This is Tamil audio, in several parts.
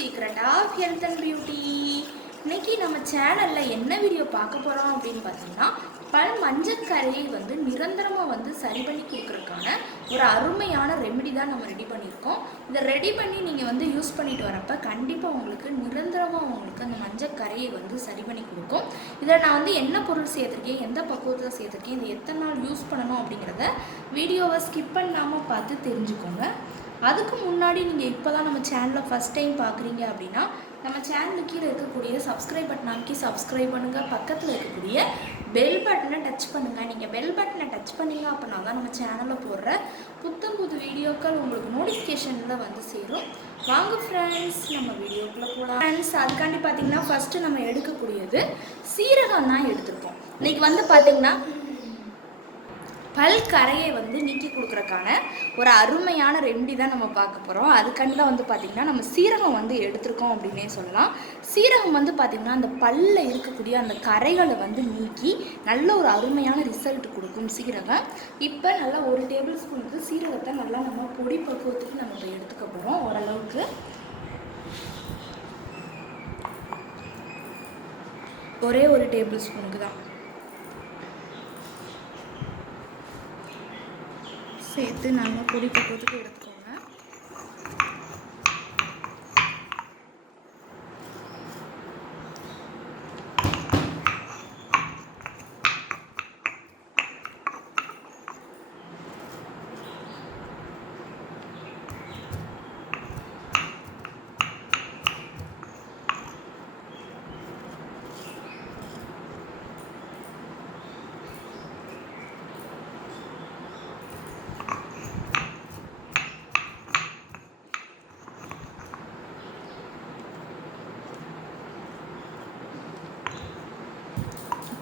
Secret of health and beauty. இன்னைக்கு நம்ம சேனலில் என்ன வீடியோ பார்க்க போகிறோம் அப்படின்னு பார்த்தீங்கன்னா, பல் மஞ்சக்கரையை நிரந்தரமாக சரி பண்ணி கொடுக்குறதுக்கான ஒரு அருமையான ரெமெடி தான் நம்ம ரெடி பண்ணியிருக்கோம். இதை ரெடி பண்ணி நீங்கள் யூஸ் பண்ணிட்டு வரப்போ கண்டிப்பாக உங்களுக்கு நிரந்தரமாக உங்களுக்கு அந்த மஞ்சக்கரையை சரி பண்ணி கொடுக்கும். இதில் நான் என்ன பொருள் சேர்த்துருக்கேன், எந்த பக்குவத்தில் சேர்த்துருக்கேன், இதை எத்தனை நாள் யூஸ் பண்ணணும் அப்படிங்கிறத வீடியோவை ஸ்கிப் பண்ணாமல் பார்த்து தெரிஞ்சுக்கோங்க. அதுக்கு முன்னாடி நீங்கள் இப்போ தான் நம்ம சேனலை ஃபஸ்ட் டைம் பார்க்குறீங்க அப்படின்னா நம்ம சேனலுக்கு கீழே இருக்கக்கூடிய சப்ஸ்கிரைப் பட்டன் அமைக்கி சப்ஸ்கிரைப் பண்ணுங்கள். பக்கத்தில் இருக்கக்கூடிய பெல் பட்டனை டச் பண்ணுங்கள். நீங்கள் பெல் பட்டனை டச் பண்ணிங்க அப்படின்னா தான் நம்ம சேனலில் போடுற புத்தம் புது வீடியோக்கள் உங்களுக்கு நோட்டிஃபிகேஷனில் சேரும். வாங்க ஃப்ரெண்ட்ஸ், நம்ம வீடியோக்குள்ளே போகலாம். ஃப்ரெண்ட்ஸ், அதுக்காண்டி பார்த்தீங்கன்னா ஃபஸ்ட்டு நம்ம எடுக்கக்கூடியது சீரகம் தான் எடுத்துருக்கோம். இன்றைக்கி பார்த்தீங்கன்னா பல் கரையை நீக்கி கொடுக்குறக்கான ஒரு அருமையான ரெமெடி தான் நம்ம பார்க்க போகிறோம். அதுக்காண்டில் பார்த்திங்கன்னா நம்ம சீரகம் எடுத்துருக்கோம் அப்படின்னே சொல்லலாம். சீரகம் பார்த்திங்கன்னா அந்த பல்லில் இருக்கக்கூடிய அந்த கரைகளை நீக்கி நல்ல ஒரு அருமையான ரிசல்ட் கொடுக்கும் சீரகம். இப்போ நல்லா 1 டேபிள் ஸ்பூனுக்கு சீரகத்தை நல்லா நம்ம பொடி பக்குவத்துக்கு நம்ம இப்போ எடுத்துக்க போகிறோம். ஓரளவுக்கு ஒரே 1 டேபிள் ஸ்பூனுக்கு தான் சேர்த்து நல்லா பொடி பக்குவத்துக்கு எடுத்துக்கோங்க.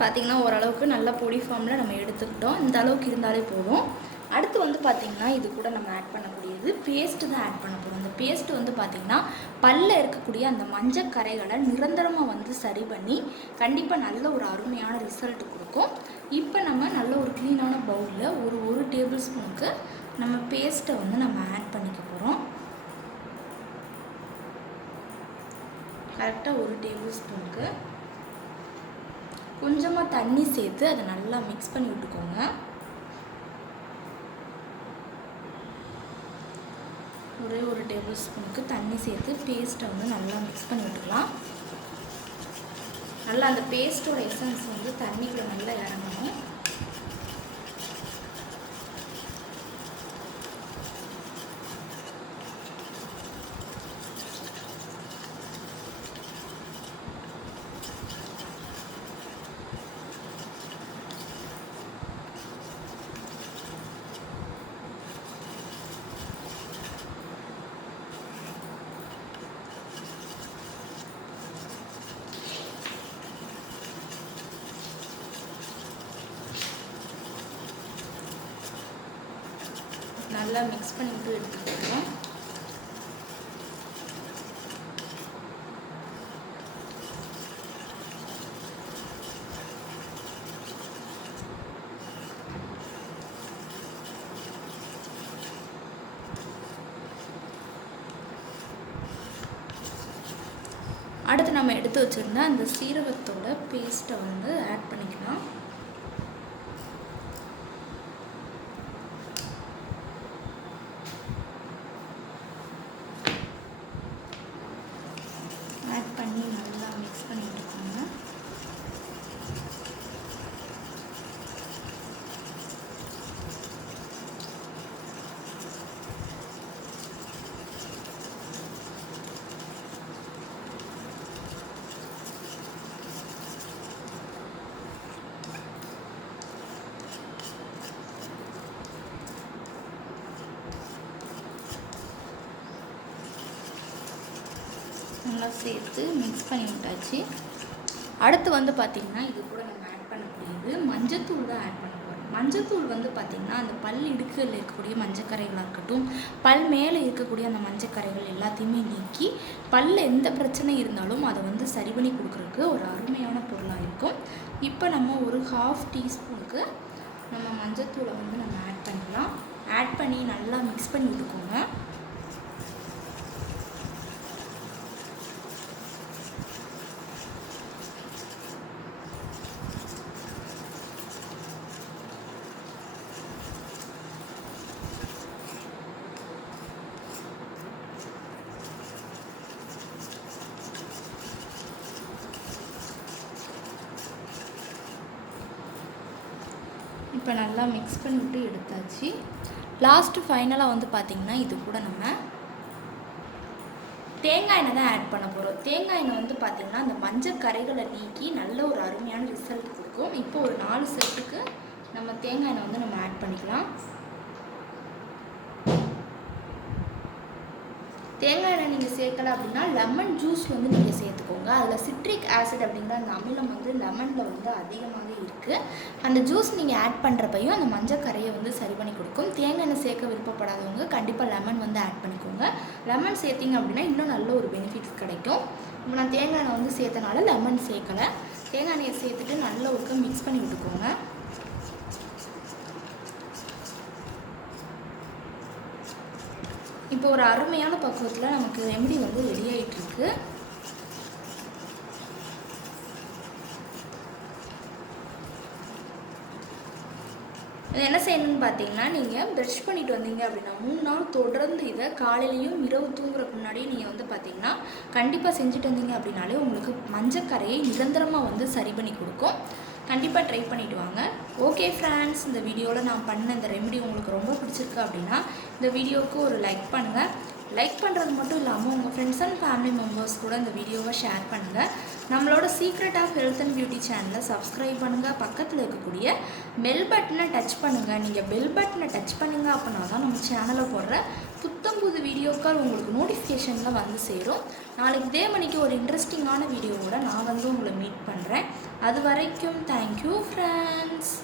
பார்த்திங்கன்னா ஓரளவுக்கு நல்ல பொடி ஃபார்மில் நம்ம எடுத்துக்கிட்டோம். இந்த அளவுக்கு இருந்தாலே போதும். அடுத்து பார்த்திங்கன்னா இது கூட நம்ம ஆட் பண்ணக்கூடியது பேஸ்ட்டு தான் ஆட் பண்ண போகிறோம். அந்த பேஸ்ட்டு பார்த்திங்கன்னா பல்லில் இருக்கக்கூடிய அந்த மஞ்சக்கரைகளை நிரந்தரமாக சரி பண்ணி கண்டிப்பாக நல்ல ஒரு அருமையான ரிசல்ட் கொடுக்கும். இப்போ நம்ம நல்ல ஒரு க்ளீனான பவுலில் ஒரு டேபிள் ஸ்பூனுக்கு நம்ம பேஸ்ட்டை நம்ம ஆட் பண்ணிக்க போகிறோம். கரெக்டாக 1 டேபிள் ஸ்பூனுக்கு கொஞ்சமாக தண்ணி சேர்த்து அதை நல்லா மிக்ஸ் பண்ணி விட்டுக்கோங்க. ஒரே 1 டேபிள் ஸ்பூனுக்கு தண்ணி சேர்த்து பேஸ்ட்டை நல்லா மிக்ஸ் பண்ணி விட்டுக்கலாம். நல்லா அந்த பேஸ்ட்டோட எசன்ஸ் தண்ணிக்குள்ள நல்லா இறங்கணும். நல்லா மிக்ஸ் பண்ணிட்டு எடுத்துக்கிறோம். அடுத்து நம்ம எடுத்து வச்சிருந்தா அந்த சீரகத்தோட பேஸ்ட்டை ஆட் பண்ணிக்கலாம். ஆட் பண்ணி நல்லா மிக்ஸ் பண்ணி விட்டுக்கோங்க. நல்லா சேர்த்து மிக்ஸ் பண்ணி விட்டாச்சு. அடுத்து பார்த்திங்கன்னா இது கூட நம்ம ஆட் பண்ணக்கூடியது மஞ்சத்தூள் தான் ஆட் பண்ண போகிறோம். மஞ்சத்தூள் பார்த்திங்கன்னா அந்த பல் இடுக்குகளில் இருக்கக்கூடிய மஞ்சக்கரைகளாக இருக்கட்டும், பல் மேலே இருக்கக்கூடிய அந்த மஞ்சக்கரைகள் எல்லாத்தையுமே நீக்கி பல்ல எந்த பிரச்சனை இருந்தாலும் அதை சரி பண்ணி கொடுக்குறதுக்கு ஒரு அருமையான பொருளாக இருக்கும். இப்போ நம்ம ஒரு 1/2 டீஸ்பூனுக்கு நம்ம மஞ்சத்தூளை நம்ம ஆட் பண்ணிக்கலாம். ஆட் பண்ணி நல்லா மிக்ஸ் பண்ணி விட்டுக்கோங்க. இப்போ நல்லா மிக்ஸ் பண்ணிவிட்டு எடுத்தாச்சு. லாஸ்ட்டு ஃபைனலாக வந்து பார்த்திங்கன்னா இது கூட நம்ம தேங்காய் எண்ணெய் தான் ஆட் பண்ண போகிறோம். தேங்காய் எண்ணெய் வந்து பார்த்திங்கன்னா அந்த மஞ்சள் கரைகளை நீக்கி நல்ல ஒரு அருமையான ரிசல்ட் கொடுக்கும். இப்போ ஒரு 4 செட்டுக்கு நம்ம தேங்காய் எண்ணெய் வந்து நம்ம ஆட் பண்ணிக்கலாம். தேங்காய் எண்ணெய் நீங்கள் சேர்க்கலை அப்படின்னா லெமன் ஜூஸ் வந்து நீங்கள் சேர்த்துக்கோங்க. அதில் சிட்ரிக் ஆசிட் அப்படிங்கிற அந்த அமிலம் வந்து லெமனில் வந்து அதிகமாகவே இருக்குது. அந்த ஜூஸ் நீங்கள் ஆட் பண்ணுறப்பையும் அந்த மஞ்சள் கரையை வந்து சரி பண்ணி கொடுக்கும். தேங்காய் எண்ணெய் சேர்க்க விருப்பப்படாதவங்க கண்டிப்பாக லெமன் வந்து ஆட் பண்ணிக்கோங்க. லெமன் சேர்த்திங்க அப்படின்னா இன்னும் நல்ல ஒரு பெனிஃபிட்ஸ் கிடைக்கும். இப்போ நான் தேங்காய் எண்ணெய் வந்து சேர்த்தனால லெமன் சேர்க்கலை. தேங்காய் எண்ணெயை சேர்த்துட்டு நல்ல ஒரு மிக்ஸ் பண்ணி விட்டுக்கோங்க. இப்போ ஒரு அருமையான பக்குவத்தில் நமக்கு ரெமெடி வந்து ரெடி ஆகிட்டுருக்கு. இது என்ன செய்யணும்னு பார்த்தீங்கன்னா, நீங்கள் ப்ரஷ் பண்ணிட்டு வந்தீங்க அப்படின்னா 3 நாள் தொடர்ந்து இதை காலையிலையும் இரவு தூங்குறதுக்கு முன்னாடியே நீங்கள் வந்து பார்த்தீங்கன்னா கண்டிப்பாக செஞ்சுட்டு வந்தீங்க அப்படின்னாலே உங்களுக்கு மஞ்சக்கரையை நிரந்தரமாக வந்து சரி பண்ணி கொடுக்கும். கண்டிப்பாக ட்ரை பண்ணிவிட்டு வாங்க. ஓகே ஃப்ரெண்ட்ஸ், இந்த வீடியோவில் நான் பண்ண இந்த ரெமெடி உங்களுக்கு ரொம்ப பிடிச்சிருக்கு அப்படின்னா இந்த வீடியோவுக்கு ஒரு லைக் பண்ணுங்கள். லைக் பண்ணுறது மட்டும் இல்லாமல் உங்கள் ஃப்ரெண்ட்ஸ் அண்ட் ஃபேமிலி மெம்பர்ஸ் கூட இந்த வீடியோவை ஷேர் பண்ணுங்கள். நம்மளோட secret of health and beauty சேனலை சப்ஸ்கிரைப் பண்ணுங்கள். பக்கத்தில் இருக்கக்கூடிய பெல் பட்டனை டச் பண்ணுங்கள். நீங்கள் பெல் பட்டனை டச் பண்ணுங்கள் அப்படின்னா தான் நம்ம சேனலில் போடுற புத்தம் புது வீடியோக்கள் உங்களுக்கு நோட்டிஃபிகேஷனில் வந்து சேரும். நாளைக்கு இதே மணிக்கு ஒரு இன்ட்ரெஸ்டிங்கான வீடியோவோட நான் வந்து உங்களை மீட் பண்ணுறேன். அது வரைக்கும் தேங்க்யூ ஃப்ரெண்ட்ஸ்.